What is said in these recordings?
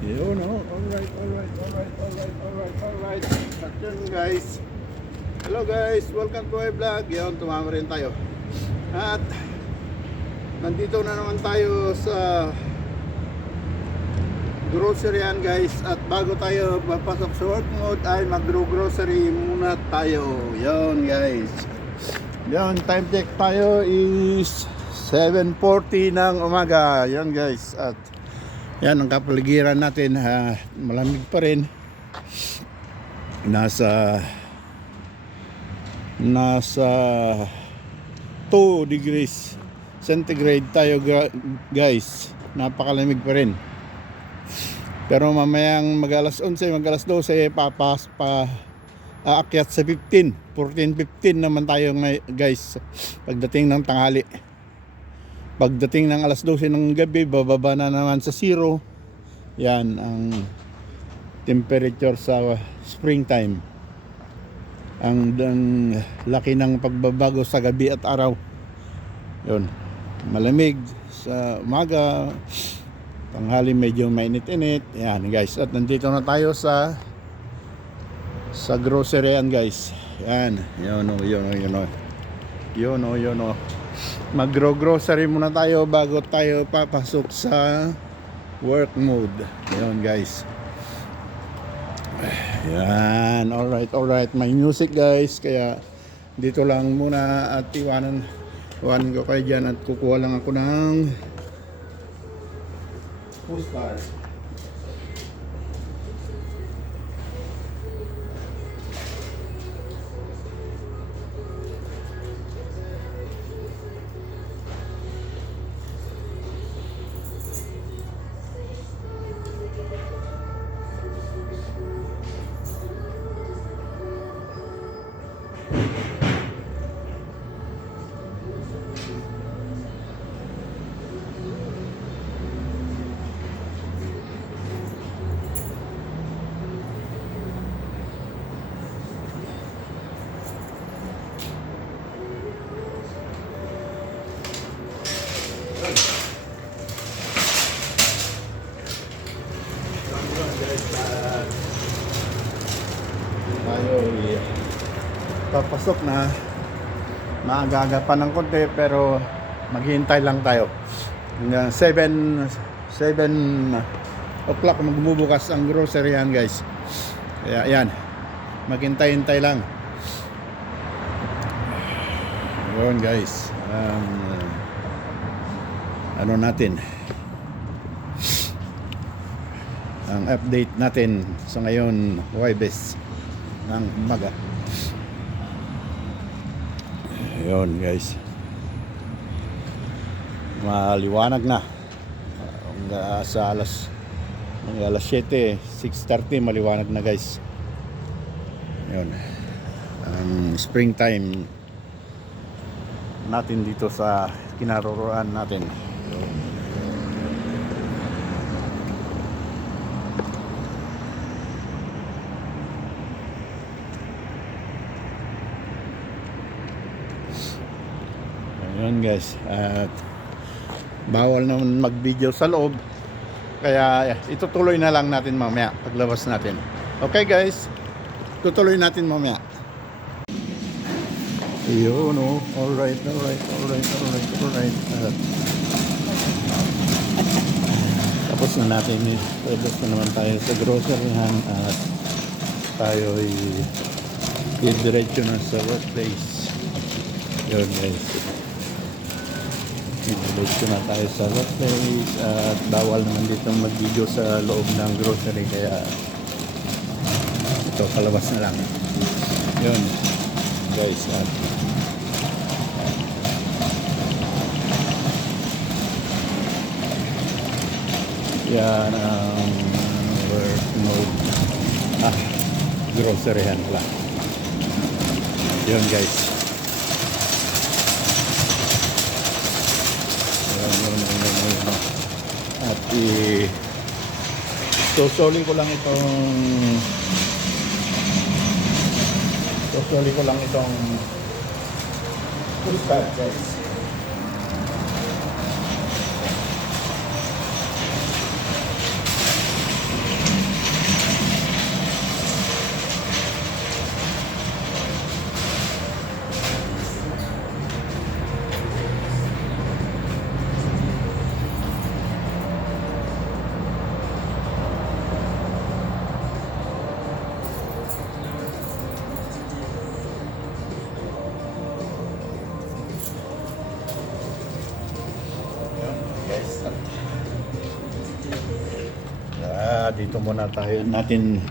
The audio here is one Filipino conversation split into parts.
Yun, no? Alright. At yun, guys. Hello, guys. Welcome to my vlog. Yun, tumama rin tayo. At nandito na naman tayo sa groceryan, guys. At bago tayo papasok sa work mode ay mag-grocery muna tayo. Yun, guys. Yun, time check tayo is 7:40 ng umaga. Yun, guys. At yan ang kapaligiran natin, malamig pa rin. Nasa 2 degrees centigrade tayo, guys. Napakalamig pa rin. Pero mamayang mag-alas 11, mag-alas 12 aakyat sa 14-15 naman tayo, guys, pagdating ng tanghali. Pagdating ng alas 12 ng gabi, bababa na naman sa 0. Yan ang temperature sa springtime. Ang laki ng pagbabago sa gabi at araw. Yun, malamig sa umaga, tanghali medyo mainit-init. Yan, guys, at nandito na tayo sa groceryan, guys. Yan, yun o. Magro-grocery muna tayo bago tayo papasok sa work mode. Yun, guys. Yan, alright. May music, guys, kaya dito lang muna at iwanan ko kayo dyan at kukuha lang ako ng postcard. Tayo papasok na. Maaga pa ng konti pero maghihintay lang tayo. 7 o'clock magbubukas ang grocery yan, guys. Kaya yan, maghintay-hintay lang. Yun, guys. Ano natin, ang update natin sa ngayon, Huwebes ng umaga. Ayun, guys, maliwanag na. Sa alas 7, 6:30 maliwanag na, guys. Ayun, ang springtime natin dito sa kinaroroonan natin. Ayun, guys, at bawal naman mag-video sa loob, kaya itutuloy na lang natin mamaya paglabas natin. Okay, guys, tutuloy natin mamaya. Yun, no? Alright. Tapos na natin, tapos na naman tayo sa groceryhan at tayo diretso na sa workplace. Yun, guys, diretso na tayo sa workplace at bawal naman dito mag-video sa loob ng grocery, kaya ito, palabas na lang. Yun, guys, at yan ang work mode. Groceryhan pala. Yun, guys. Yun. At susuli ko lang itong postcard, guys. dito muna tayo natin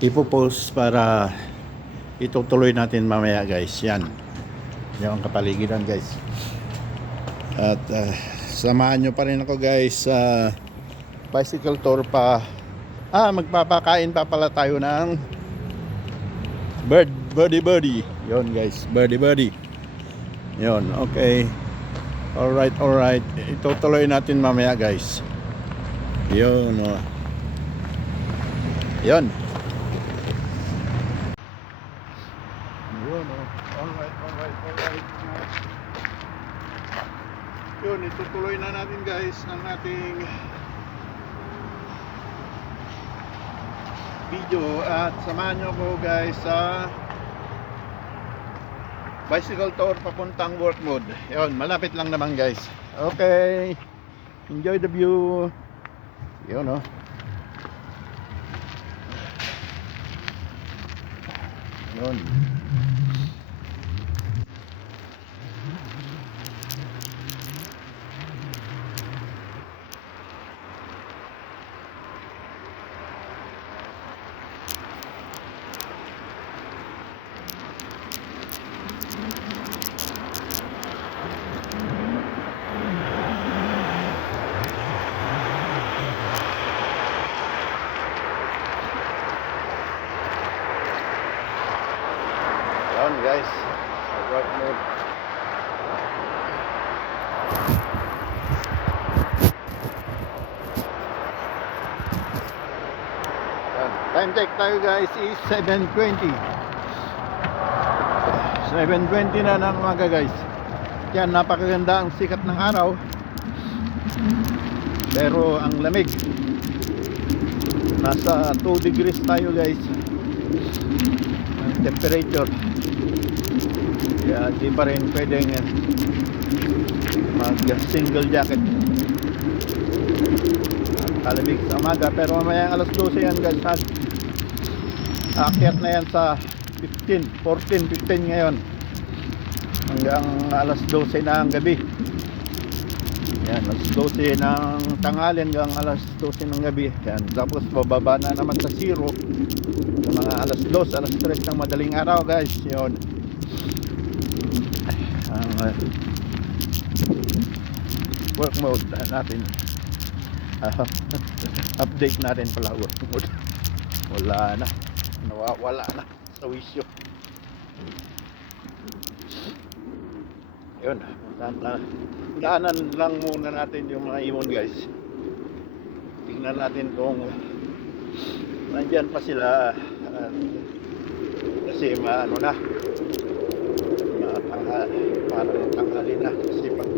ipopost para itutuloy natin mamaya guys. Yan yung kapaligiran guys. At samahan nyo pa rin ako guys sa bicycle tour pa. Magpapakain pa pala tayo ng birdie. Yon guys, birdie. Yon, okay. Alright. Itutuloy natin mamaya guys. Yon. Yon. Alright. Yun, itutuloy na natin guys ang ating video at samahan nyo ko guys sa bicycle tour papuntang work mode. Yun, malapit lang naman guys. Okay, enjoy the view. Yun yun. Yun guys, work mode. Time check tayo guys is 7:20 na ng umaga guys. Yan, napakaganda ang sikat ng araw, pero ang lamig. Nasa 2 degrees tayo guys ang temperature. Kaya di pa rin pwedeng mag single jacket. Kalamig sa umaga, pero mamaya alas 12 yan guys. Aakyat na yan sa 15 ngayon hanggang alas 12 na ang gabi. Yan, alas 12 ng tanghali hanggang alas 12 ng gabi. Yan, tapos bababa na naman sa zero mga alas 2, alas 3 ng madaling araw guys. Yun ang work mode natin. Update natin pala work mode. Nawawala na sa wisyo. Yun, daanan lang muna natin yung mga ibon guys. Tingnan natin kung nandyan pa sila, kasi maano na, parang tanghali na, kasi pag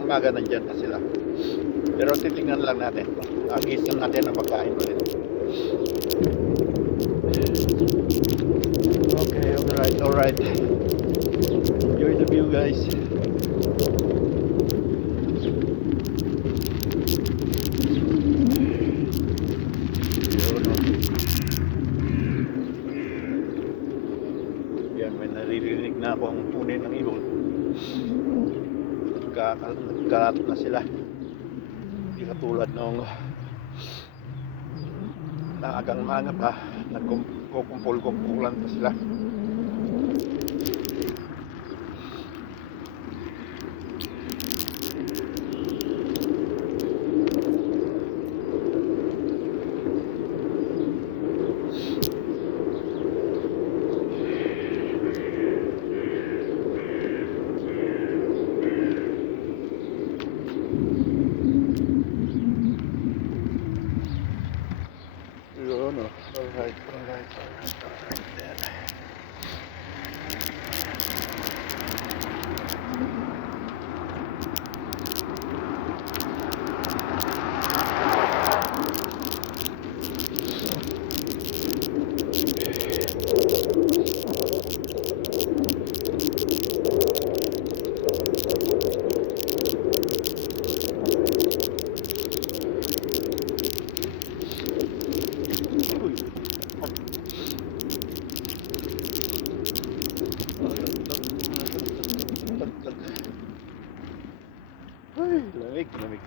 umaga nandyan pa sila. Pero titingnan lang natin, agisan natin ang pagkain ulit. Okay, alright. Enjoy the view guys. Yan, may naririnig na ako ang tunin ng ibon. Nagkalat na sila. Hindi katulad nung naagang mga pa, nagkukumpul-kumpulan pa sila. Alright.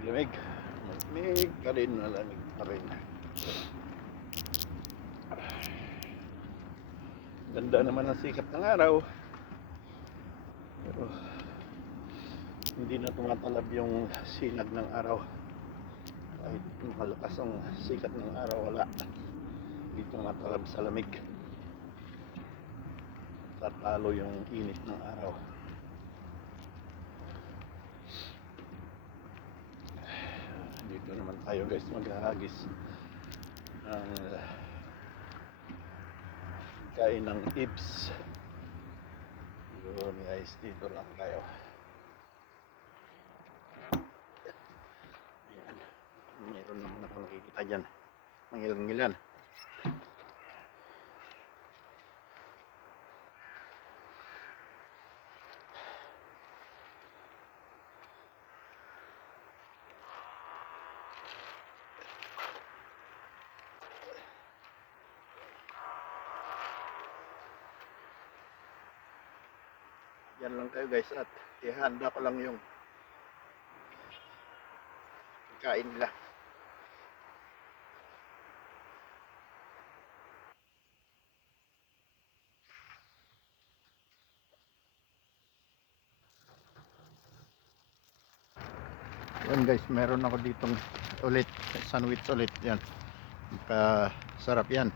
Lamig ka rin, malamig pa rin. Ganda naman ang sikat ng araw. Pero hindi na tumatalab yung sinag ng araw. Kahit malakas ang sikat ng araw, wala. Hindi tumatalab sa lamig. Tatalo yung init ng araw. Dito naman tayo guys maghahagis ng kain ng ibs. Yun guys, dito lang tayo. Ayan. Meron naman ako nakikita dyan. Mangilan-ngilan. Yan lang kayo guys at ihanda ko lang yung kain nila. Yan guys, meron ako ditong ulit sandwich ulit. Yan, sarap yan.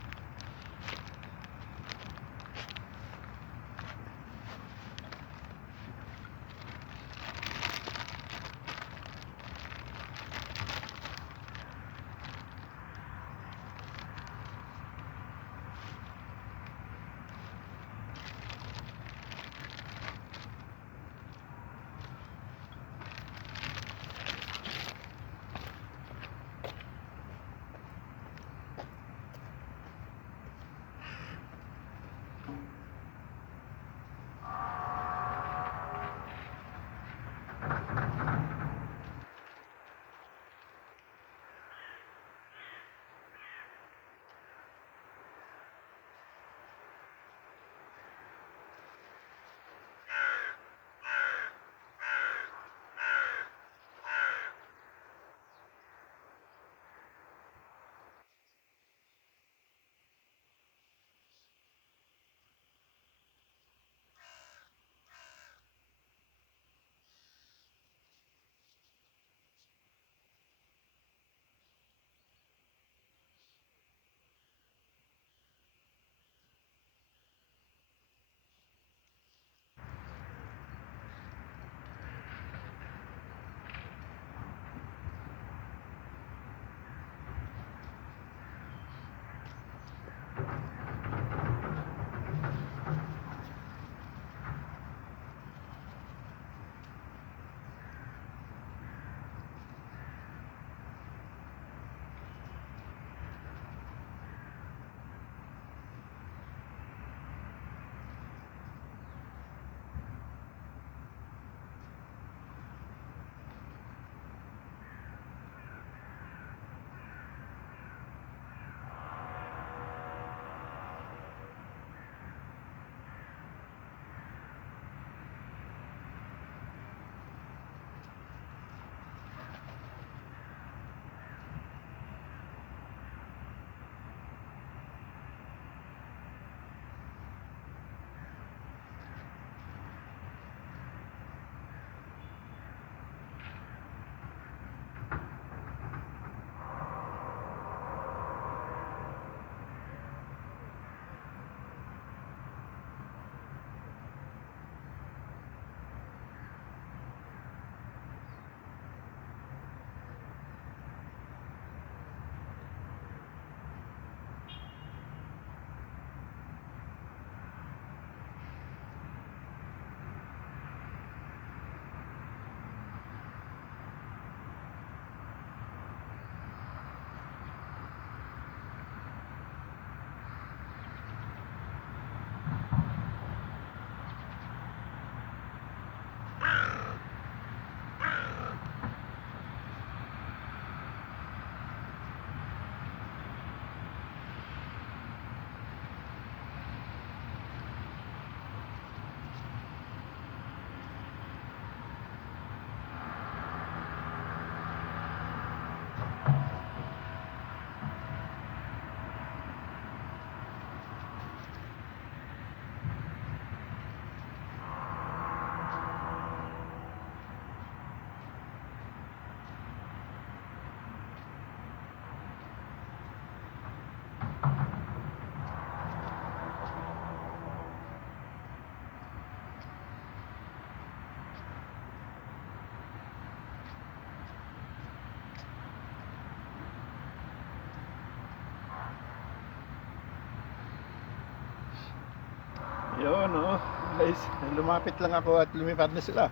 Yun, oh. Guys, lumapit lang ako at lumipad na sila.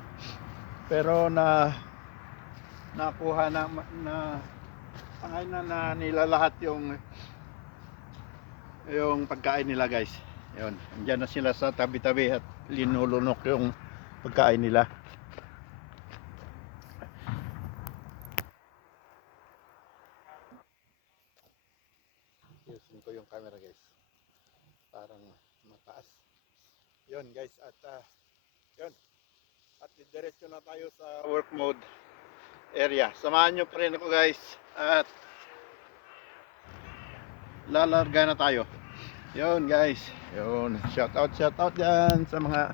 Pero nakuha na nila lahat yung pagkain nila, guys. Yun, andyan na sila sa tabi-tabi at linulunok yung pagkain nila. Ayusin ko yung camera, guys. Parang mataas. Yun, guys, at yun. At diretso na tayo sa work mode area. Samahan nyo pa rin ako, guys. At lalarga na tayo. Yun, guys. Yun, shout out dyan sa mga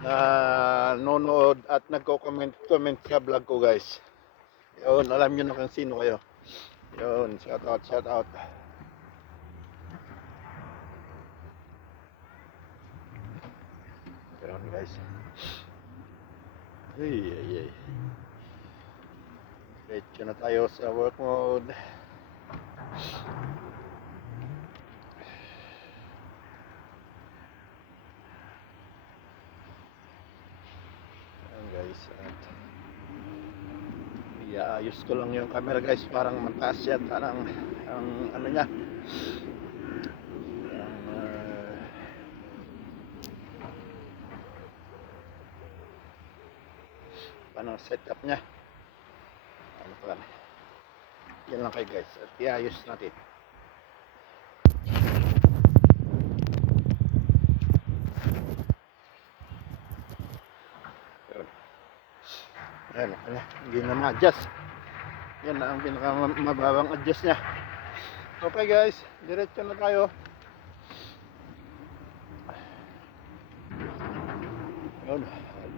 nanonood at nagko-comment sa vlog ko, guys. Yun, alam nyo na kung sino kayo. Yun, shout out. Yun, guys. Ay. Diretso na tayo sa work mode. Ayan, guys, at iayos ko lang yung camera, guys, parang mataas yan, parang ang ano niya, parang setup niya, ano pa yan lang kayo, guys, at iayos natin. Ayan, hindi na ma-adjust. Yan na ang pinakamababang adjust niya. Okay, guys, diretso na tayo. Yun,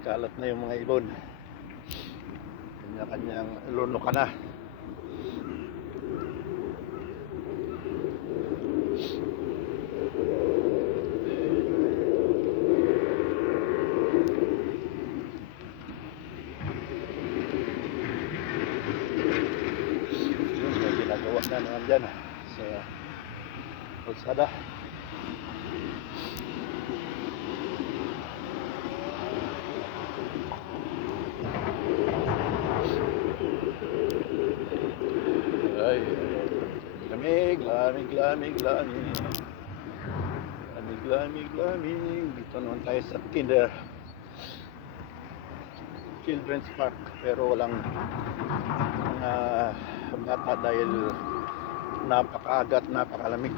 kalat na yung mga ibon. Kanya-kanyang luno ka na. Ginagawa na naman dyan sa kalsada. Ay, lamig. Dito naman tayo sa Children's Park, pero walang mga bata dahil napakaaga at napakalamig.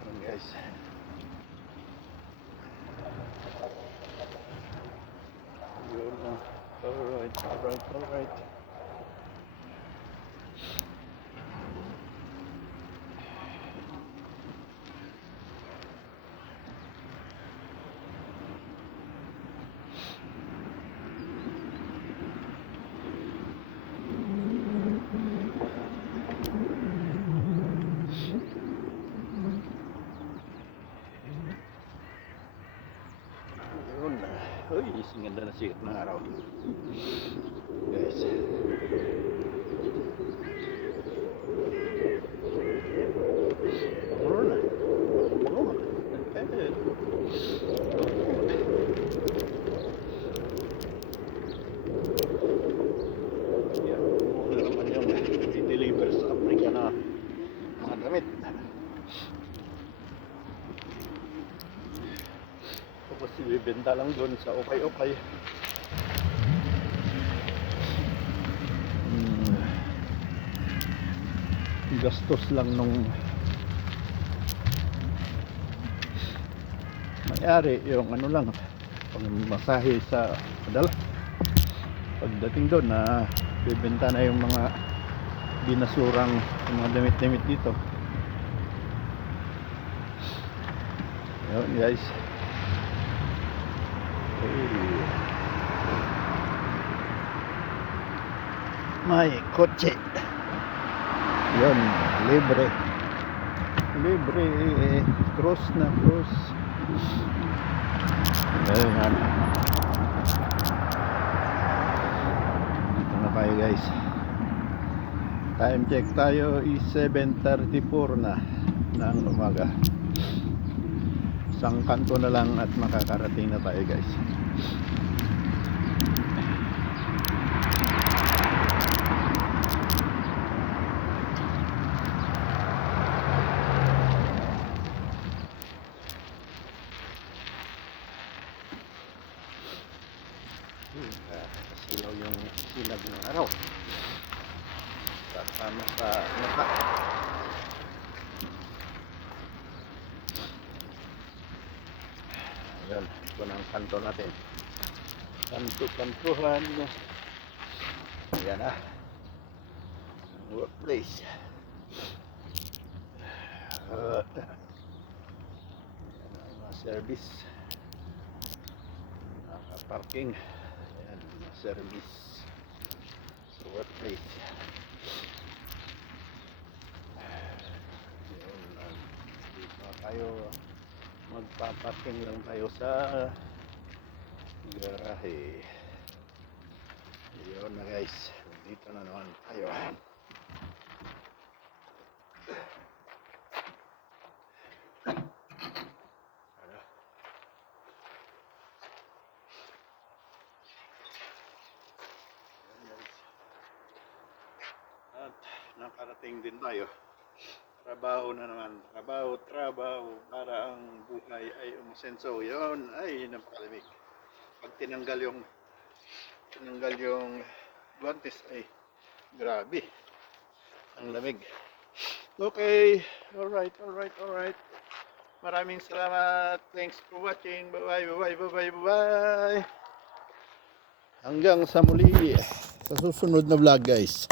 Ayan, guys. Yun, alright. Uy, ganda na sikat ng araw, guys. Puro na. Yan, ano naman yung i-deliver sa Africa na mga damit. Tapos ibibenta lang doon sa okay. Gastos lang nung may-ari yung ano lang, pagmasahe sa padala. Pagdating doon na bibenta na yung mga binasurang mga damit-damit dito. Yun, guys. May kotse. Yun, libre. Cross. Ayan. Dito na tayo, guys. guys. Time check tayo is 7:34 na ng umaga. Isang kanto na lang at makakarating na tayo guys. Kasilaw yung sinag ng araw. Sama sa mata. Ayan, ito na ang kanto natin. Kanto-kantuhan. Ayan na. Workplace. Ayan ang mga service. Naka-parking. Ayan, mga service sa workplace. Dito tayo, magpaparking lang tayo sa garahe. Yun na guys, dito na naman tayo. At nakarating din tayo. Trabaho na naman. Trabaho para ang buhay ay umasenso. Yun ay napakalamig. Pag tinanggal yung guantes ay grabe. Ang lamig. Okay. Alright. Maraming salamat. Thanks for watching. Bye. Hanggang sa muli. Sa susunod na vlog guys.